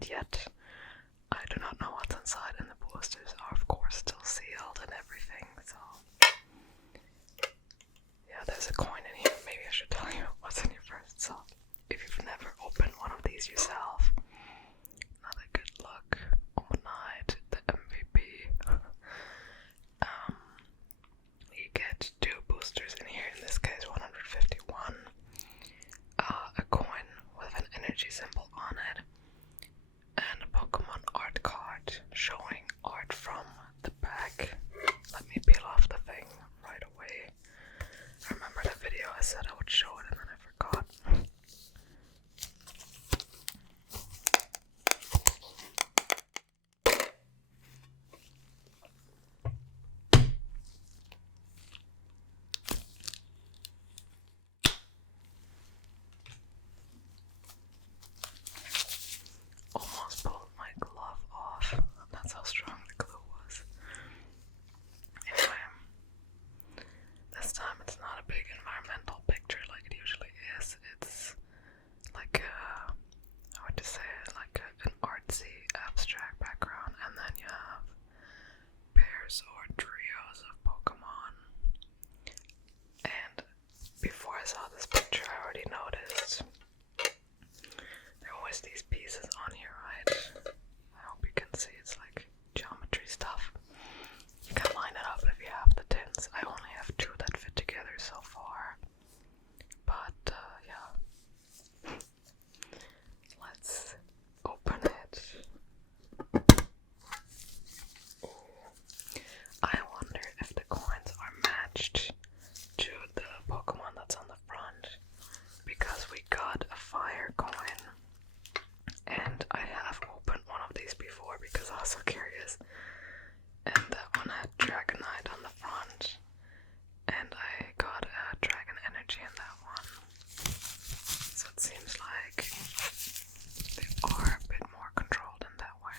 it yet. I do not know what's inside, and the boosters are of course still sealed and everything, so yeah, there's a coin in here. Maybe I should tell you what's in here first. So if you've never opened one of these yourself, another good luck. Overnight, the MVP. You get 2 boosters in here, in this case 151. A coin with an energy symbol on it, and a Pokemon art card showing art from the back. Let me peel off the thing right away. Remember the video I said I would show it and then I forgot. Almost pulled my glove off. That's how strong the glue was. Anyway, this time it's not a big environmental picture like it usually is. It's like a, how would you say it, like an artsy, abstract background, and then you have pairs or trios of Pokemon. And before I saw this picture, I already noticed there are always these pieces on here, right? I hope you can see it's like geometry stuff. You can line it up if you have the tins. I only have 2 that fit together so far. But yeah. Let's open it. I wonder if the coins are matched to the Pokemon that's on the front, because we got a fire coin, and I have opened one of these before because I was so curious, and that one had Dragonite on the front, and I got a Dragon Energy in that one, so it seems like they are a bit more controlled in that way.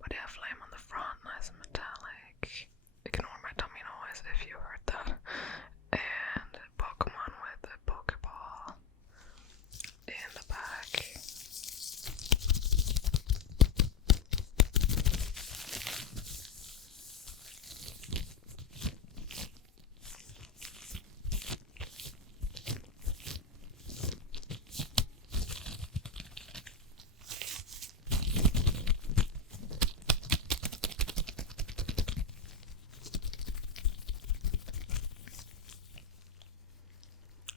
But yeah, flame on the front, nice and metallic. Ignore my tummy noise if you heard that. And Pokemon with a Pokeball in the back.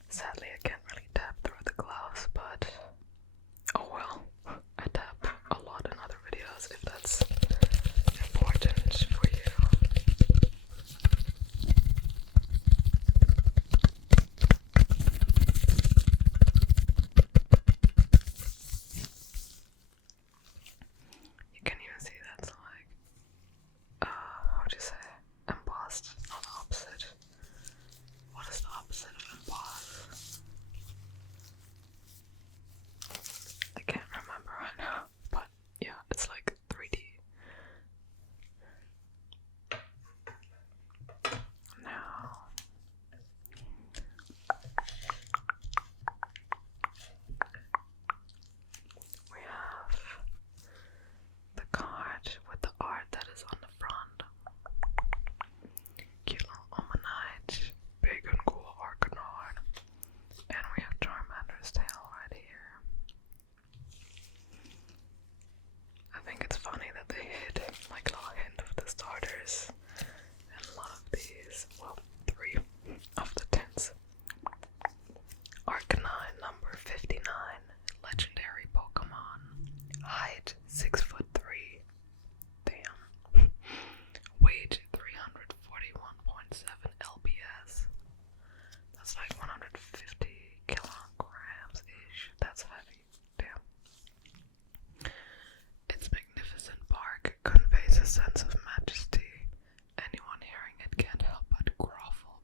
Sadly, I can't really tap through the gloves, but oh well. I tap a lot in other videos if that's important for you. You can even see that's like, how would you say, embossed, not opposite. What is the opposite of embossed? I can't remember right now, but yeah, it's like 3D. Now, we have the card with the art that is on the front. Cute little Omanite, big and cool Arcanine, and we have Charmander's tail right here. I think it's funny that they hid like a little hint of the starters and a lot of these, well, 3 of the tins. Arcanine number 59, legendary Pokemon. Height 6'3". Damn. Weight 341.7 lbs. That's like 150 kilograms ish. That's heavy. Damn. Its magnificent bark conveys a sense of majesty. Anyone hearing it can't help but grovel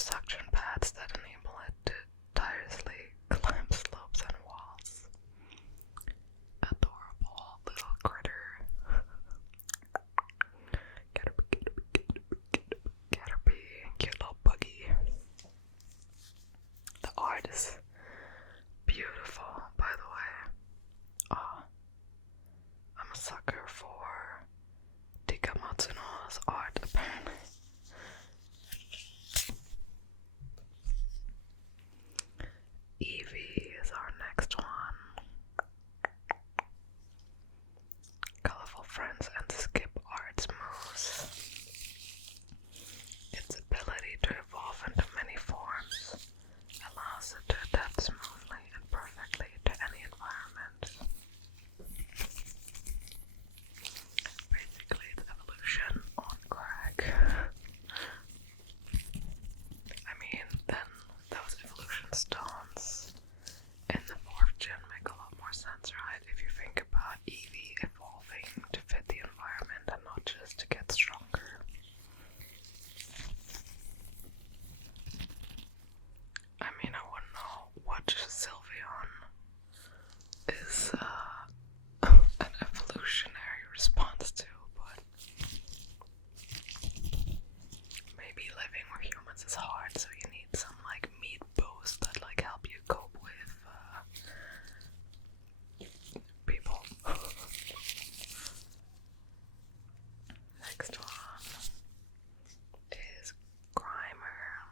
suction pads that enable it to tirelessly climb slopes and walls. Adorable little critter. Caterpie, cute little buggy. The art is beautiful, by the way. Oh, I'm a sucker for Tika Matsuno's art, apparently. Eevee is our next one. Colorful friends and skip arts moves. Its ability to evolve into many forms allows it to adapt smoothly and perfectly to any environment. Basically, it's evolution on crack. I mean, then those evolution stones in the 4th gen make a lot more sense, right? If you think about Eevee evolving to fit the environment and not just to get stronger. I mean, I wouldn't know what Sylveon is an evolutionary response to, but maybe living with humans is hard, so you need some like meat boost that like help you cope with people. Next one is Grimer.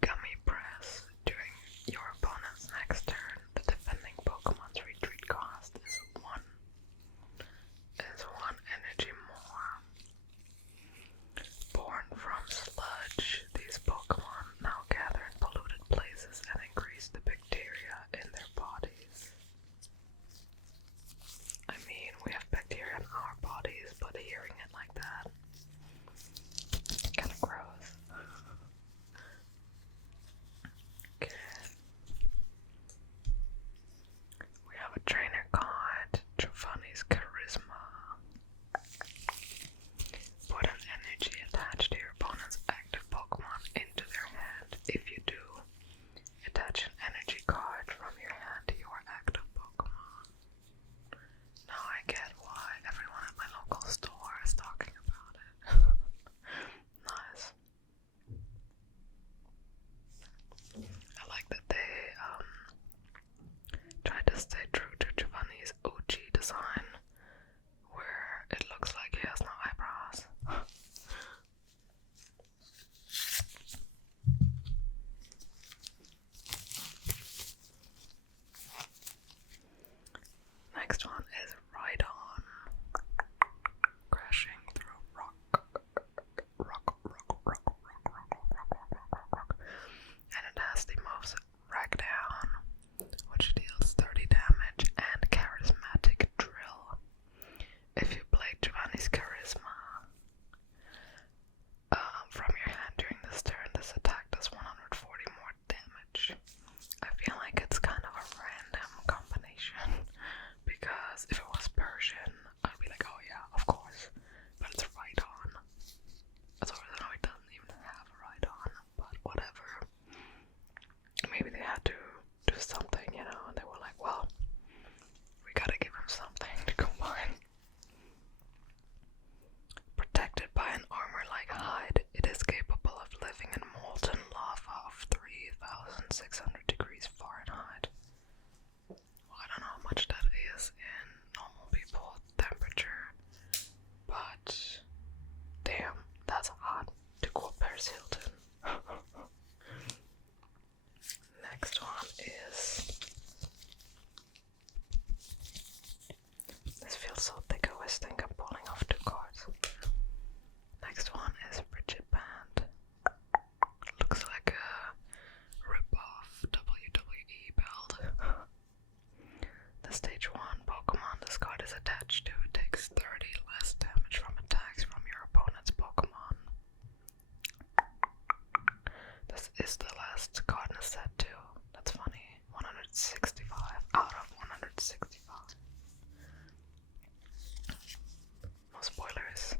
Gummy Press. During your opponent's next turn, the defending Pokemon's retreat cost is one energy more. Born from sludge, these Pokemon now gather in polluted places and increase the bacteria in their bodies. I mean, we have bacteria in our bodies, but hearing it like that, kind of gross. Okay. We have a trainer card, Giovanni's Charisma. Put an energy attached to your opponent's active Pokemon into their hand. If you do, attach an energy card from your hand to your active Pokemon. Now I get why everyone at my local store is talking about it. Nice. I like that they tried to stay true to Giovanni's OG design, where it looks like he has no eyebrows. Next one is Rhydon. Crashing through rock. And it has the moves Ragdown, which deals 30 damage, and Charismatic Drill. If you play Giovanni's Charisma from your hand during this turn, this attack does 140 more damage. I feel like it's kind of a random combination, because if it was Persian, I'd be like, oh yeah, of course, but it's Rhydon. As far as I know, it doesn't even have a Rhydon, but whatever. Maybe they had to do something, you know, and they were like, well, we gotta give him something to combine. Protected by an armor-like hide, it is capable of living in molten lava of 3,600 degrees Fahrenheit. Well, I don't know how much that is in normal people temperature, but damn, that's hot to quote Paris Hilton. Next one is... This feels so thick, I always think I'm pulling off 2 cards. Next one is Rigid Band. Looks like a rip-off WWE belt. The stage 1 Pokemon this card is attached to takes 30 less damage from attacks from your opponent's Pokemon. This is the last card in the set too. That's funny. 165 out of 165. No spoilers.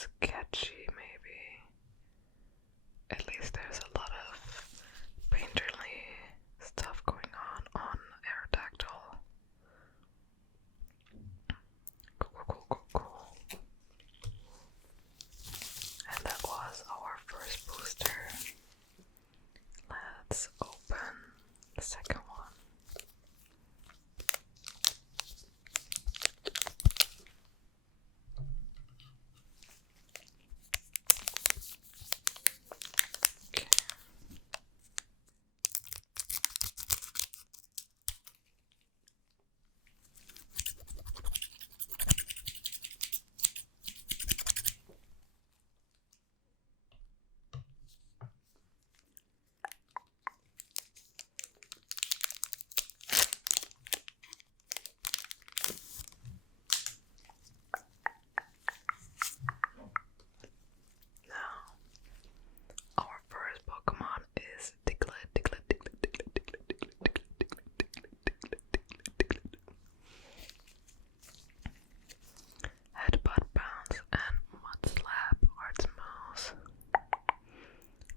sketchy, maybe. At least there's a lot of painterly stuff going on Aerodactyl. Cool. And that was our first booster. Let's open the second one. Okay. Now, our first Pokemon is Diglett. Headbutt, Bounce, and Mudslap are its moves.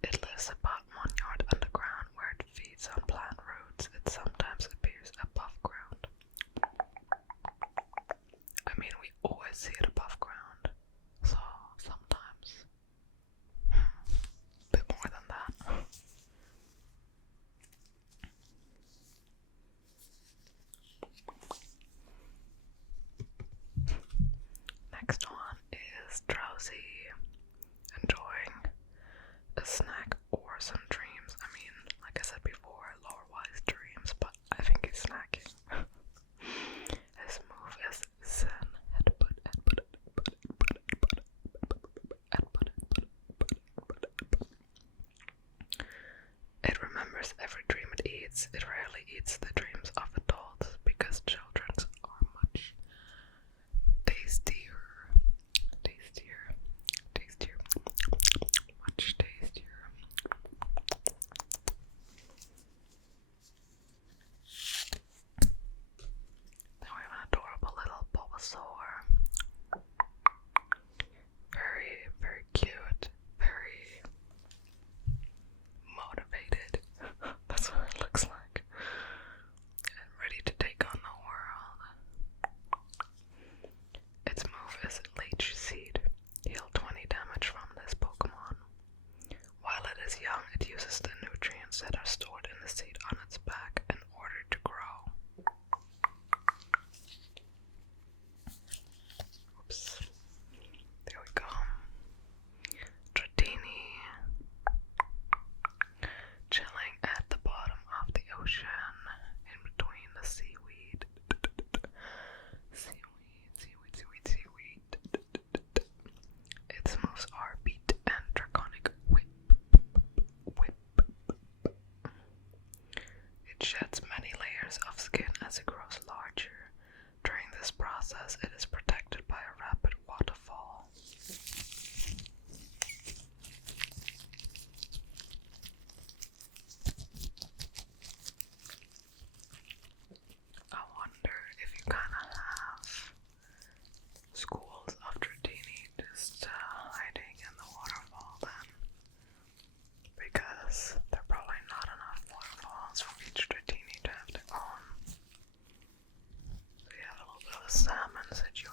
It lives about 1 yard underground where it feeds on plant roots. It sometimes appears above ground. I mean, we always see it above ground, so sometimes a bit more than that. Next one is Drowsy, enjoying a snack or some dreams. I mean, like I said before, lore-wise dreams, but I think he's snacking. His move is Zen, headbutt. It remembers every dream it eats. It rarely eats the dreams of adults because children's are much tastier, much tastier. Then we have an adorable little Bulbasaur. Very, very cute, very motivated. That's what it looks like. And ready to take on the world. Its move is Leech Seed. Heal 20 damage from this Pokemon. While it is young, it uses the nutrients that are stored in the seed on its back in order to grow. Oops. There we go. Dratini. Chilling at the bottom of the ocean, in between the seaweed. Seaweed. Its moves are Beat and Draconic Whip. It sheds many layers of skin as it grows larger. During this process, it is protected by a rapid waterfall. I wonder if you kind of have schools of Dratini just hiding in the waterfall then. Because there are probably not enough waterfalls for each Dratini to have their own. So you have a little bit of a salmon situation.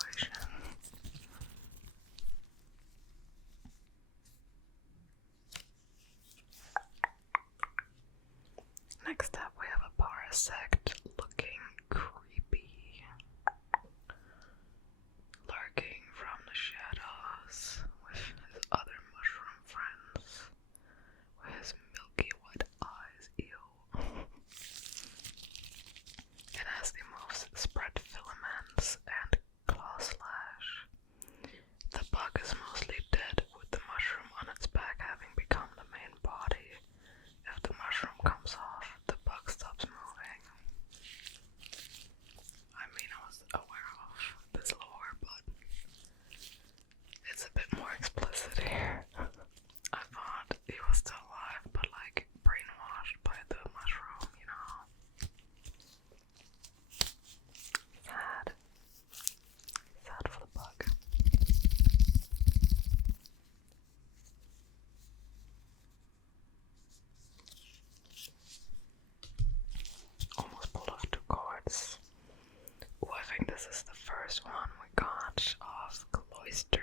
think this is the first one we got of Cloyster.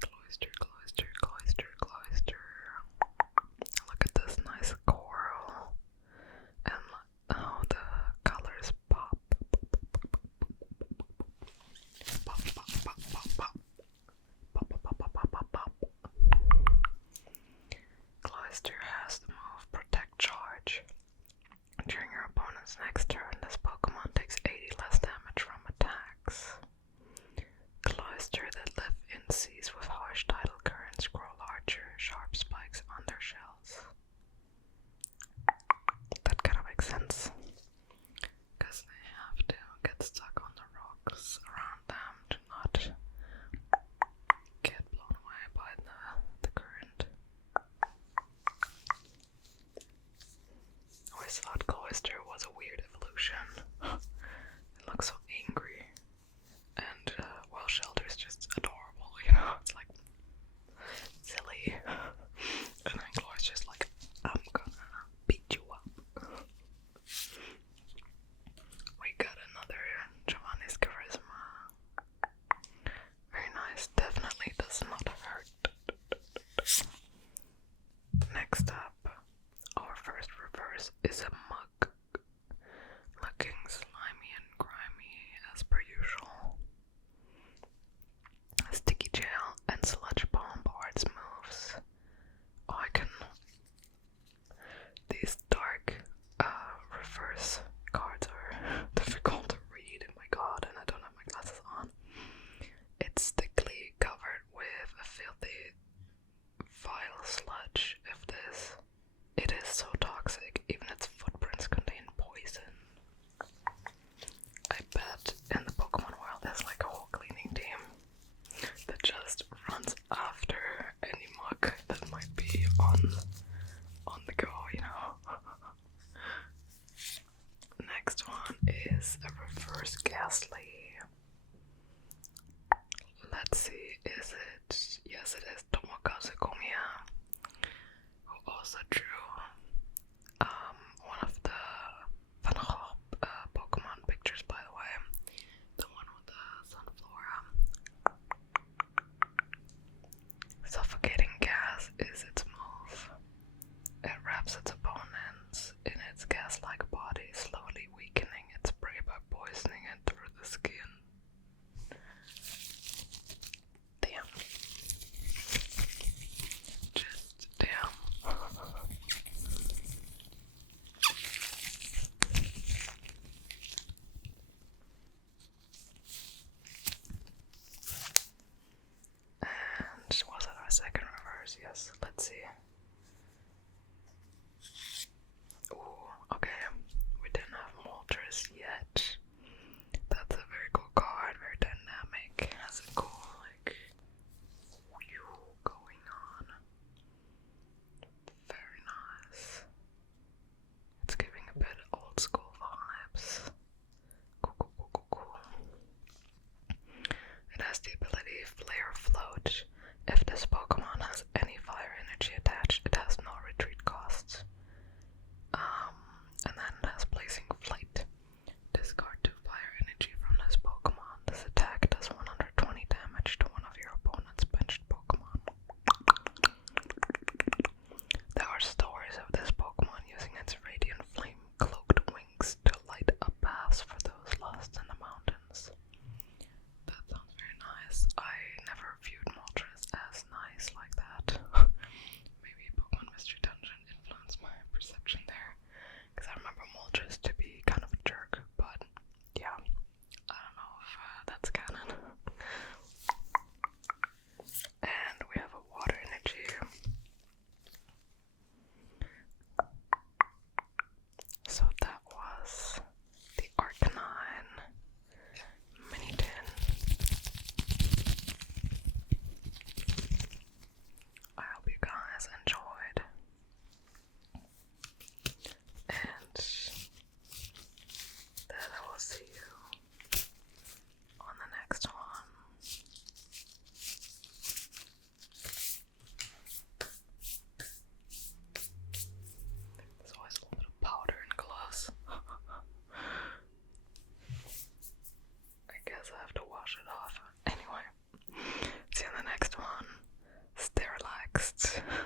Cloyster. Look at this nice coral. And how the colors pop. Pop. Cloyster has the move Protect Charge. During your opponent's next turn, this Pokemon takes 80 less damage from attacks. Cloyster that live in seas with harsh tidal currents grow larger, sharp spikes on their shells. That kind of makes sense, because they have to get stuck on the rocks around them to not get blown away by the current. I always thought Cloyster was a weird evolution. It looks so angry. And, well, Shelter's just adorable, you know? It's like silly. And then Cloyster's like, I'm gonna beat you up. We got another Giovanni's Charisma. Very nice. Definitely does not hurt. Next up, our first reverse is a mug. Looking slimy and grimy as per usual. Sticky Gel and Sludge Bomb are its moves. Oh, these dark reverse cards are difficult to read. Oh my god, and I don't have my glasses on. It's thickly covered with a filthy, vile sludge. It is so toxic, even its footprints contain poison. I bet in the Pokemon world there's like a whole cleaning team that just runs after any mug that might be on the go, you know. Next one is a reverse Ghastly. Let's see, is it? Yes, it is Tomokazu Komiya, who also drew